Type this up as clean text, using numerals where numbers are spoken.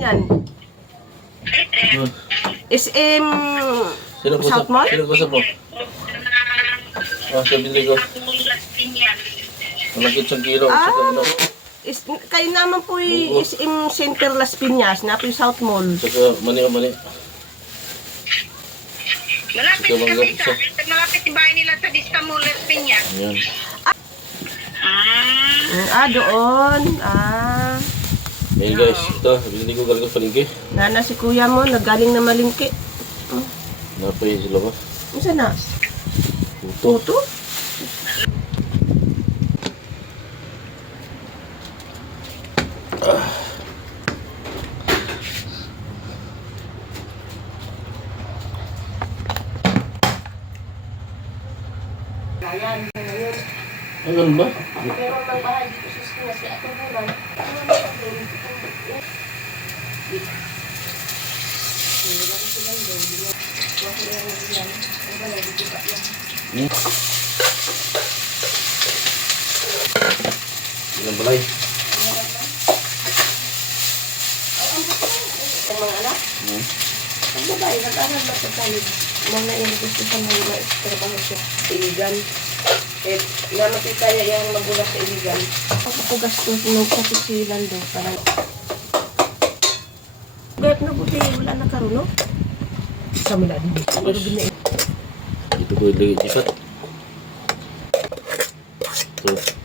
Yan. SM Sino ko South Mall? Sino ko sa mo? Ah, sabi ko. Malakit sa kilo. Kayo naman po SM Center Las Piñas, na po yung South Mall. Saka mani. Malapit Saka kami sa. malapit yung bahay nila sa Distamul, Las Piñas. Yan. Doon. Ayan guys, ito. Binili ko galing sa palengke. Nana si kuya mo, nagaling na malingki. Napay sila ba? Ano na? Puto. Puto? Ay, ganun ba? Pero ang bahay dito sa school si Ato Buran. Ilang balay? Ang mga anak? Ang babae, nag-aral ba sa talib? Mga yung gusto sa mga trabaho siya sa iligan. Eh, namatay kaya yung magulat sa iligan. Ako gastos ng kapisilan doon. Parang... Gayat na buti, wala na karuno. Sa mula din. Ito ko ilagay sikat. Ito.